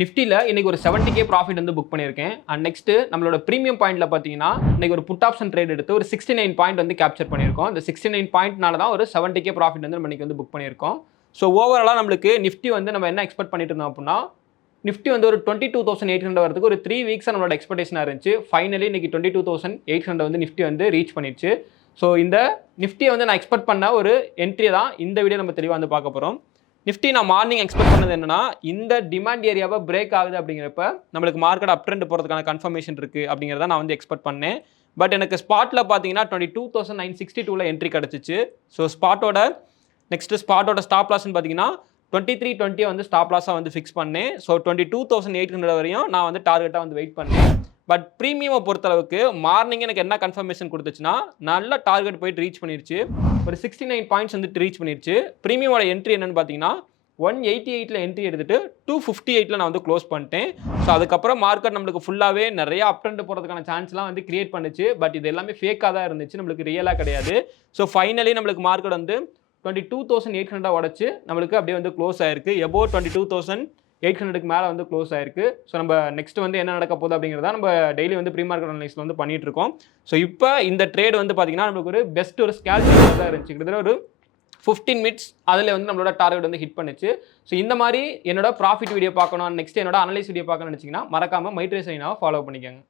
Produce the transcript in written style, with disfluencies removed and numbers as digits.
நிஃப்டியில் இன்னைக்கு ஒரு 70K ப்ராஃபிட் வந்து புக் பண்ணியிருக்கேன். அண்ட் நெக்ஸ்ட் நம்மளோட ப்ரீமியம் பாயிண்ட்ல பார்த்தீங்கன்னா இன்னைக்கு ஒரு புட் ஆப்ஷன் ட்ரேட் எடுத்து ஒரு 69 பாயிண்ட் வந்து கேப்சர் பண்ணியிருக்கோம். இந்த 69 பாயிண்ட்னால தான் ஒரு 70K ப்ராஃபிட் வந்து நம்ம இன்னைக்கு வந்து புக் பண்ணியிருக்கோம். ஸோ ஓவராலாக நம்மளுக்கு நிஃப்டி வந்து நம்ம என்ன எக்ஸ்பெக்ட் பண்ணிட்டு இருந்தோம் அப்படின்னா நிஃப்டி வந்து ஒரு 22,800 வரதுக்கு ஒரு 3 வீக்ஸாக நம்மளோட எக்ஸ்பெக்டேஷனாக இருந்துச்சு. ஃபைனலி இன்னைக்கு 22,800 வந்து நிஃப்டி வந்து ரீச் பண்ணிடுச்சு. ஸோ இந்த நிஃப்டியை வந்து நான் எக்ஸ்பெக்ட் பண்ண ஒரு என்ட்ரி தான் இந்த வீடியோ நம்ம தெளிவாக வந்து பார்க்க போகிறோம். நிஃப்டி நான் மார்னிங் எக்ஸ்பெக்ட் பண்ணது என்னன்னா இந்த டிமாண்ட் ஏரியாவை பிரேக் ஆகுது அப்படிங்கிறப்ப நம்மளுக்கு மார்க்கெட் அப் ட்ரெண்ட் போகிறதுக்கான கன்ஃபர்மேஷன் இருக்குது அப்படிங்கிறத நான் வந்து எக்ஸ்பெக்ட் பண்ணேன். பட் எனக்கு ஸ்பாட்டில் பார்த்தீங்கன்னா 22,962 என்ட்ரி கிடச்சிச்சு. ஸோ ஸ்பாட்டோட ஸ்டாப் லாஸ்ன்னு பார்த்தீங்கன்னா 2320 வந்து ஸ்டாப் லாஸாக வந்து ஃபிக்ஸ் பண்ணேன். ஸோ 22,800 வரையும் நான் வந்து டார்கெட்டாக வந்து வெயிட் பண்ணேன். பட் ப்ரீமியமை பொறுத்தளவுக்கு மார்னிங் எனக்கு என்ன கன்ஃபர்மேஷன் கொடுத்துச்சுன்னா நல்ல டார்கெட் போயிட்டு ரீச் பண்ணிருச்சு. ஒரு 69 பாயிண்ட்ஸ் வந்து ரீச் பண்ணிருச்சு. ப்ரீமியமோட என்ட்ரி என்னன்னு பார்த்தீங்கன்னா 188ல என்ட்ரி எடுத்துட்டு 258ல நான் வந்து க்ளோஸ் பண்ணிட்டேன். ஸோ அதுக்கப்புறம் மார்க்கெட் நம்மளுக்கு ஃபுல்லாகவே நிறைய அப் ட்ரெண்ட் போகிறதுக்கான சான்ஸ்லாம் வந்து கிரியேட் பண்ணுச்சு. பட் இது எல்லாமே ஃபேக்காக தான் இருந்துச்சு, நம்மளுக்கு ரியலாக கிடையாது. ஸோ ஃபைனலி நம்மளுக்கு மார்க்கெட் வந்து 22,800 உடச்சு நம்மளுக்கு அப்படியே வந்து க்ளோஸ் ஆயிருக்கு. எபோவ் 22,800க்கு மேலே வந்து க்ளோஸ் ஆயிருக்கு. ஸோ நம்ம நெக்ஸ்ட் வந்து என்ன நடக்க போகுது அப்படிங்கிறத நம்ம டெய்லி வந்து ப்ரீ மார்க்கெட் அனலைஸ்ல வந்து பண்ணிட்டு இருக்கோம். ஸோ இப்போ இந்த ட்ரேட் வந்து பார்த்தீங்கன்னா நம்மளுக்கு ஒரு பெஸ்ட் ஒரு ஸ்கேல்பிங் தான் இருந்துச்சு. கிட்டத்தட்ட ஒரு 15 மினிட்ஸ் அதில் வந்து நம்மளோட டார்கெட் வந்து ஹிட் பண்ணுச்சு. ஸோ இந்த மாதிரி என்னோட ப்ராஃபிட் வீடியோ பார்க்கணும், நெக்ஸ்ட் என்னோட அனலைஸ் வீடியோ பார்க்கணும்னு நினச்சிங்கன்னா மறக்காம மைட்ரேஸ் ஐனாவை ஃபாலோ பண்ணிக்கோங்க.